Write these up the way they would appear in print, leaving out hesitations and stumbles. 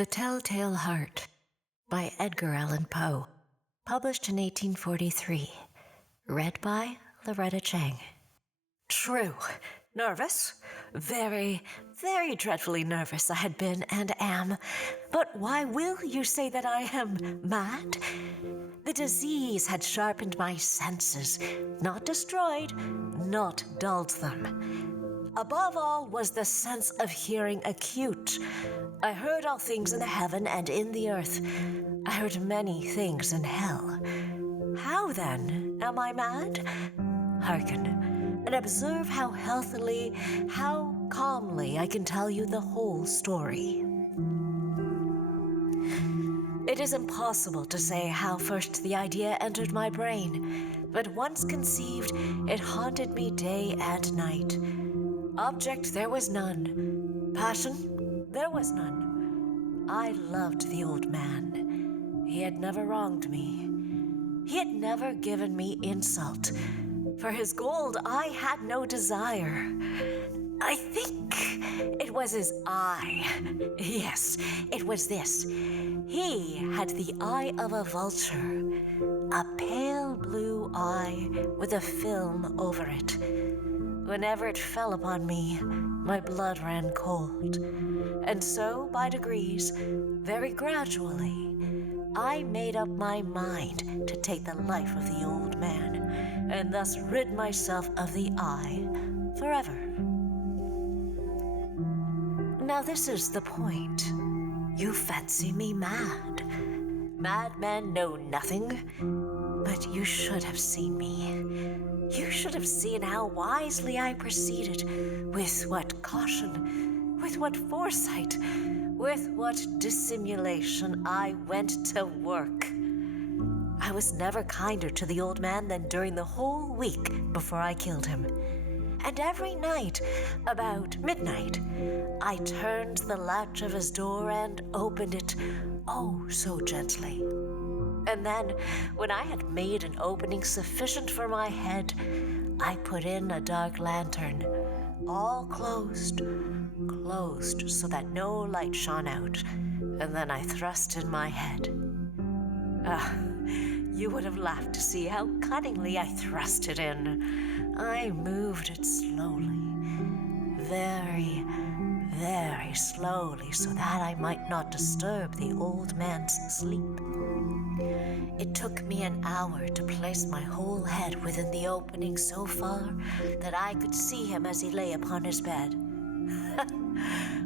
The Telltale Heart by Edgar Allan Poe, published in 1843, read by Loretta Chang. True. Nervous? Very, very dreadfully nervous I had been and am. But why will you say that I am mad? The disease had sharpened my senses, not destroyed, not dulled them. Above all was the sense of hearing acute. I heard all things in heaven and in the earth. I heard many things in hell. How then am I mad? Hearken, and observe how healthily, how calmly I can tell you the whole story. It is impossible to say how first the idea entered my brain, but once conceived, it haunted me day and night. Object there was none. Passion there was none. I loved the old man. He had never wronged me. He had never given me insult. For his gold I had no desire. I think it was his eye. Yes, it was this. He had the eye of a vulture, a pale blue eye with a film over it. Whenever it fell upon me, my blood ran cold. And so, by degrees, very gradually, I made up my mind to take the life of the old man, and thus rid myself of the eye forever. Now this is the point. You fancy me mad. Madmen know nothing, but you should have seen me. You should have seen how wisely I proceeded, with what caution, with what foresight, with what dissimulation I went to work. I was never kinder to the old man than during the whole week before I killed him. And every night, about midnight, I turned the latch of his door and opened it, oh so gently. And then, when I had made an opening sufficient for my head, I put in a dark lantern, all closed so that no light shone out, and then I thrust in my head. You would have laughed to see how cunningly I thrust it in. I moved it slowly, very, very slowly, so that I might not disturb the old man's sleep. It took me an hour to place my whole head within the opening so far that I could see him as he lay upon his bed.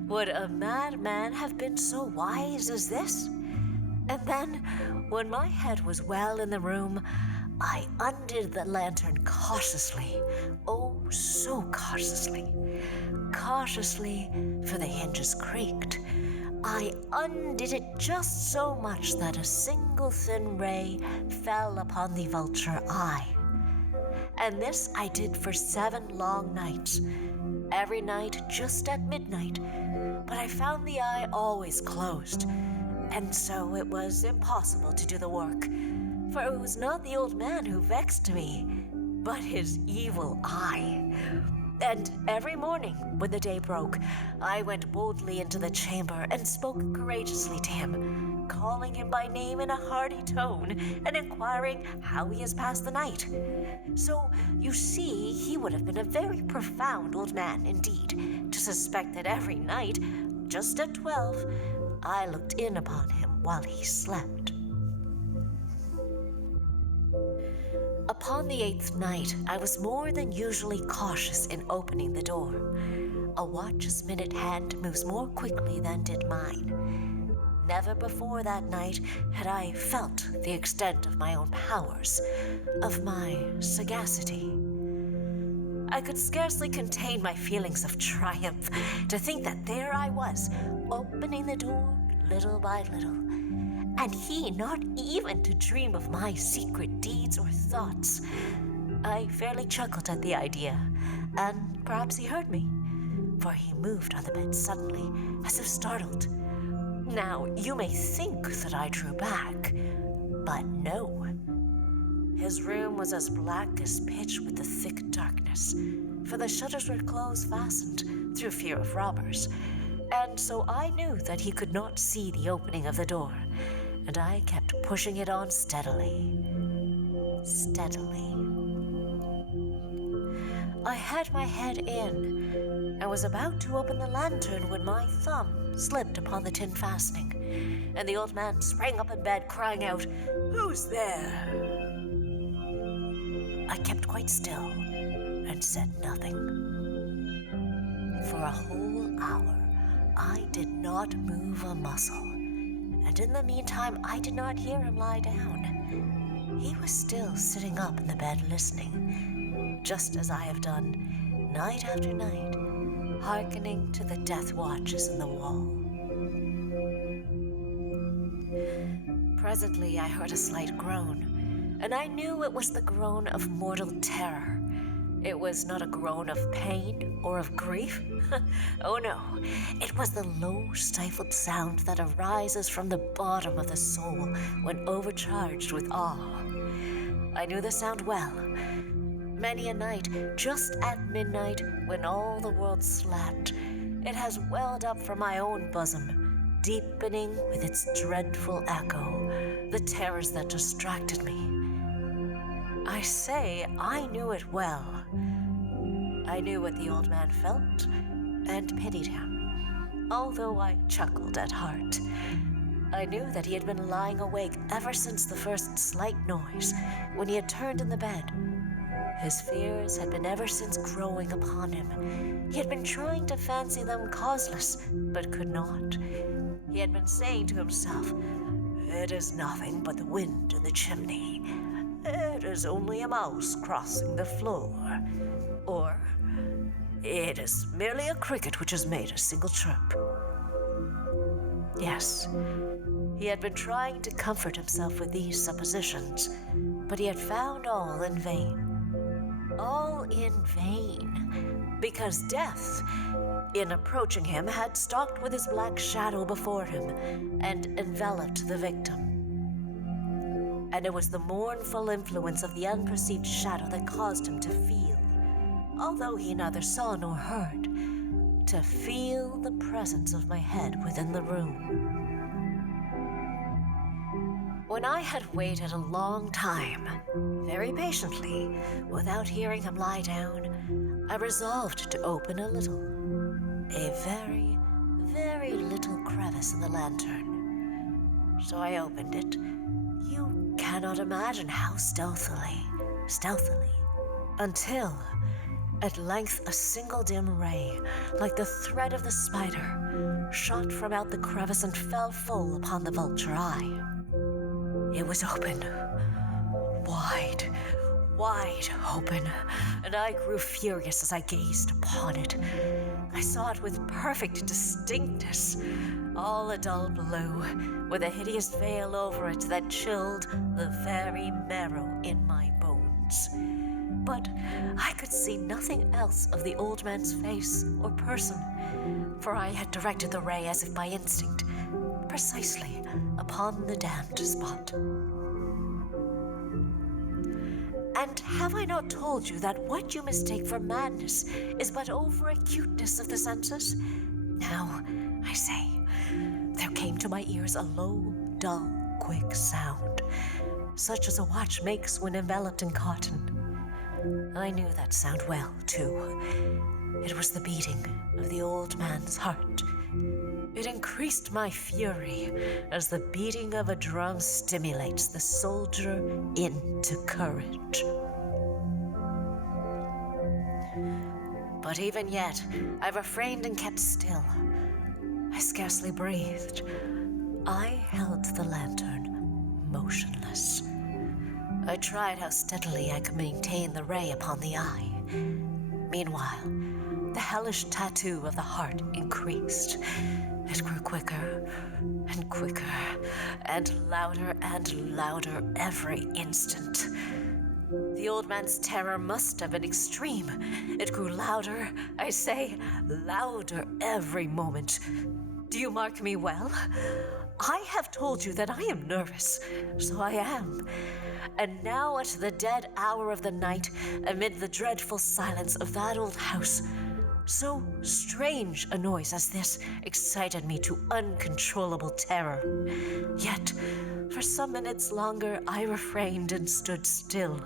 Would a madman have been so wise as this? And then, when my head was well in the room, I undid the lantern cautiously, oh, so cautiously. Cautiously, for the hinges creaked. I undid it just so much that a single thin ray fell upon the vulture eye. And this I did for 7 long nights, every night just at midnight. But I found the eye always closed, and so it was impossible to do the work, for it was not the old man who vexed me, but his evil eye. And every morning, when the day broke, I went boldly into the chamber and spoke courageously to him, calling him by name in a hearty tone and inquiring how he has passed the night. So, you see, he would have been a very profound old man indeed, to suspect that every night, just at 12, I looked in upon him while he slept. Upon the 8th night, I was more than usually cautious in opening the door. A watch's minute hand moves more quickly than did mine. Never before that night had I felt the extent of my own powers, of my sagacity. I could scarcely contain my feelings of triumph to think that there I was, opening the door little by little, and he not even to dream of my secret deeds or thoughts. I fairly chuckled at the idea, and perhaps he heard me, for he moved on the bed suddenly, as if startled. Now, you may think that I drew back, but no. His room was as black as pitch with the thick darkness, for the shutters were close fastened through fear of robbers, and so I knew that he could not see the opening of the door, and I kept pushing it on steadily. I had my head in and was about to open the lantern when my thumb slipped upon the tin fastening, and the old man sprang up in bed, crying out, "Who's there?" I kept quite still and said nothing. For a whole hour, I did not move a muscle, and in the meantime, I did not hear him lie down. He was still sitting up in the bed listening, just as I have done night after night, hearkening to the death watches in the wall. Presently, I heard a slight groan, and I knew it was the groan of mortal terror. It was not a groan of pain or of grief. Oh no, it was the low, stifled sound that arises from the bottom of the soul when overcharged with awe. I knew the sound well. Many a night, just at midnight, when all the world slept, it has welled up from my own bosom, deepening with its dreadful echo the terrors that distracted me. I say I knew it well. I knew what the old man felt and pitied him, although I chuckled at heart. I knew that he had been lying awake ever since the first slight noise, when he had turned in the bed. His fears had been ever since growing upon him. He had been trying to fancy them causeless, but could not. He had been saying to himself, "It is nothing but the wind in the chimney. It is only a mouse crossing the floor." Or, "It is merely a cricket which has made a single chirp." Yes, he had been trying to comfort himself with these suppositions, but he had found all in vain. All in vain, because death, in approaching him, had stalked with his black shadow before him and enveloped the victim. And it was the mournful influence of the unperceived shadow that caused him to feel, although he neither saw nor heard, to feel the presence of my head within the room. When I had waited a long time, very patiently, without hearing him lie down, I resolved to open a very, very little crevice in the lantern. So I opened it. You cannot imagine how stealthily, until at length a single dim ray, like the thread of the spider, shot from out the crevice and fell full upon the Vulture Eye. It was open, wide open, and I grew furious as I gazed upon it. I saw it with perfect distinctness, all a dull blue, with a hideous veil over it that chilled the very marrow in my bones. But I could see nothing else of the old man's face or person, for I had directed the ray as if by instinct, precisely upon the damned spot. And have I not told you that what you mistake for madness is but over-acuteness of the senses? Now, I say, there came to my ears a low, dull, quick sound, such as a watch makes when enveloped in cotton. I knew that sound well, too. It was the beating of the old man's heart. It increased my fury, as the beating of a drum stimulates the soldier into courage. But even yet, I refrained and kept still. I scarcely breathed. I held the lantern motionless. I tried how steadily I could maintain the ray upon the eye. Meanwhile, the hellish tattoo of the heart increased. It grew quicker and quicker, and louder every instant. The old man's terror must have been extreme. It grew louder, I say, louder every moment. Do you mark me well? I have told you that I am nervous, so I am. And now at the dead hour of the night, amid the dreadful silence of that old house, So strange a noise as this excited me to uncontrollable terror. Yet, for some minutes longer, I refrained and stood still.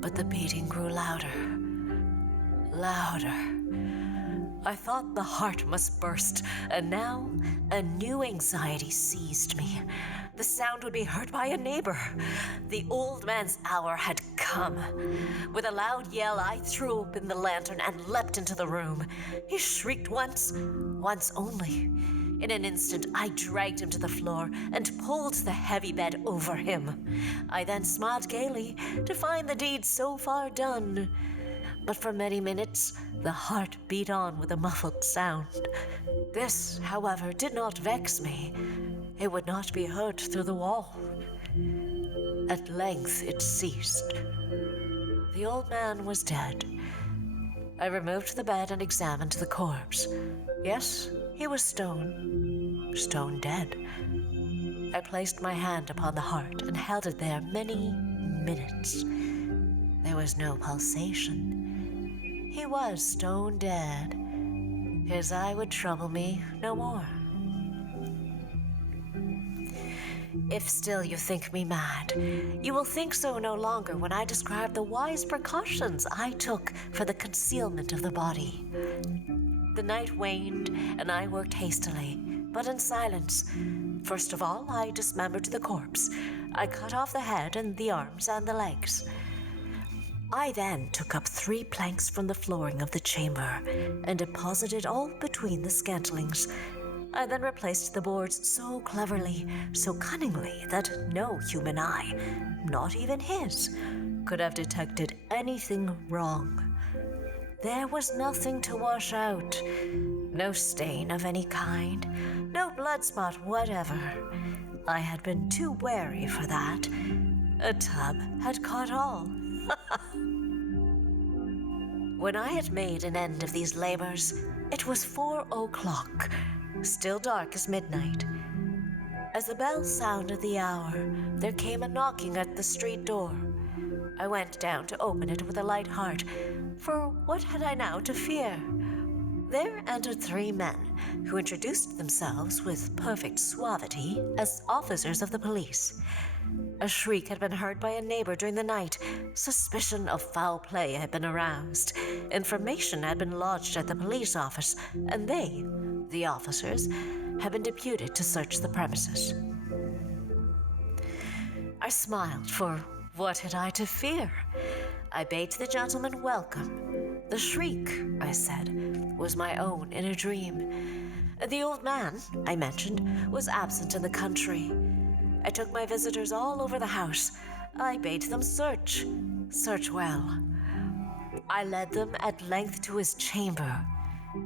But the beating grew louder. I thought the heart must burst, and now a new anxiety seized me. The sound would be heard by a neighbor. The old man's hour had come. With a loud yell, I threw open the lantern and leapt into the room. He shrieked once only. In an instant, I dragged him to the floor and pulled the heavy bed over him. I then smiled gaily to find the deed so far done. But for many minutes, the heart beat on with a muffled sound. This, however, did not vex me. It would not be heard through the wall. At length it ceased. The old man was dead. I removed the bed and examined the corpse. Yes, he was stone dead. I placed my hand upon the heart and held it there many minutes. There was no pulsation. He was stone dead. His eye would trouble me no more. If still you think me mad, you will think so no longer when I describe the wise precautions I took for the concealment of the body. The night waned, and I worked hastily, but in silence. First of all, I dismembered the corpse. I cut off the head and the arms and the legs. I then took up 3 planks from the flooring of the chamber and deposited all between the scantlings. I then replaced the boards so cleverly, so cunningly, that no human eye, not even his, could have detected anything wrong. There was nothing to wash out, no stain of any kind, no blood spot whatever. I had been too wary for that. A tub had caught all. When I had made an end of these labors, it was 4 o'clock, still dark as midnight. As the bell sounded the hour, there came a knocking at the street door. I went down to open it with a light heart, for what had I now to fear? There entered 3 men, who introduced themselves with perfect suavity as officers of the police. A shriek had been heard by a neighbor during the night. Suspicion of foul play had been aroused. Information had been lodged at the police office, and they, the officers, had been deputed to search the premises. I smiled, for what had I to fear? I bade the gentleman welcome. The shriek, I said, was my own in a dream. The old man, I mentioned, was absent in the country. I took my visitors all over the house. I bade them search well. I led them at length to his chamber.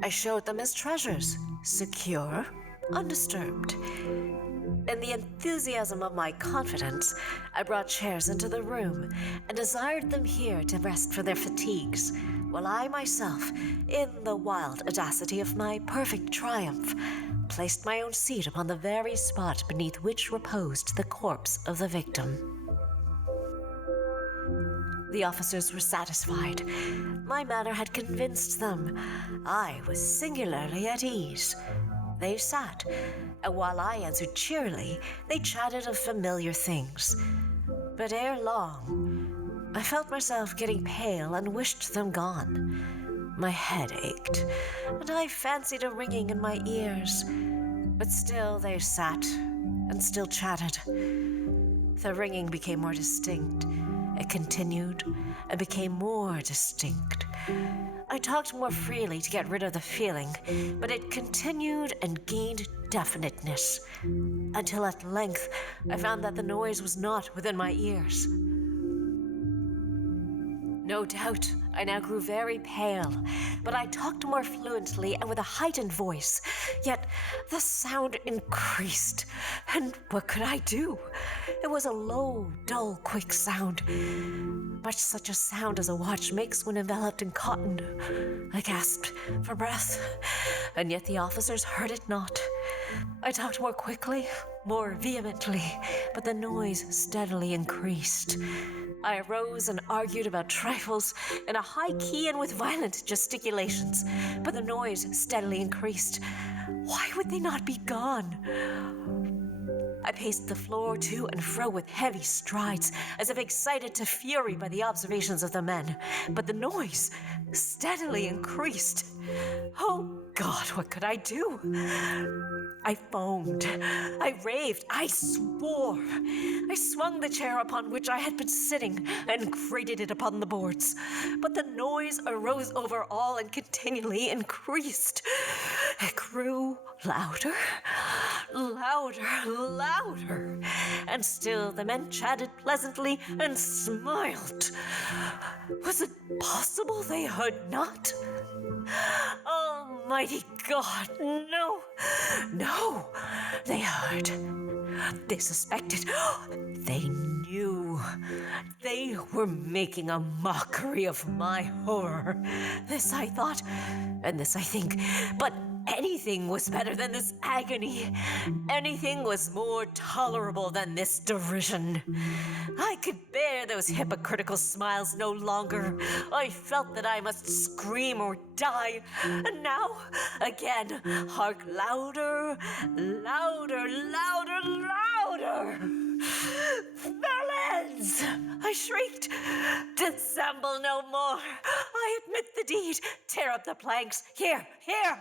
I showed them his treasures, secure, undisturbed. In the enthusiasm of my confidence, I brought chairs into the room and desired them here to rest for their fatigues, while I myself, in the wild audacity of my perfect triumph, placed my own seat upon the very spot beneath which reposed the corpse of the victim. The officers were satisfied. My manner had convinced them. I was singularly at ease. They sat, and while I answered cheerily, they chatted of familiar things. But ere long, I felt myself getting pale and wished them gone. My head ached, and I fancied a ringing in my ears. But still they sat, and still chatted. The ringing became more distinct. It continued, and became more distinct. I talked more freely to get rid of the feeling, but it continued and gained definiteness, until at length I found that the noise was not within my ears. No doubt, I now grew very pale, but I talked more fluently and with a heightened voice. Yet the sound increased, and what could I do? It was a low, dull, quick sound, much such a sound as a watch makes when enveloped in cotton. I gasped for breath, and yet the officers heard it not. I talked more quickly, more vehemently, but the noise steadily increased. I arose and argued about trifles in a high key and with violent gesticulations, but the noise steadily increased. Why would they not be gone? I paced the floor to and fro with heavy strides, as if excited to fury by the observations of the men, but the noise steadily increased. Oh God, what could I do? I foamed, I raved, I swore. I swung the chair upon which I had been sitting and grated it upon the boards, but the noise arose over all and continually increased. It grew louder, louder, louder, and still the men chatted pleasantly and smiled. Was it possible they heard not? Almighty God, no, no, they heard. They suspected. They knew. They were making a mockery of my horror. This I thought, and this I think, but anything was better than this agony. Anything was more tolerable than this derision. I could bear those hypocritical smiles no longer. I felt that I must scream or die. And now, again, hark louder, louder, louder, louder. Villains! I shrieked. Dissemble no more. I admit the deed. Tear up the planks. Here, here.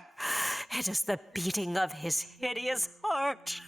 It is the beating of his hideous heart.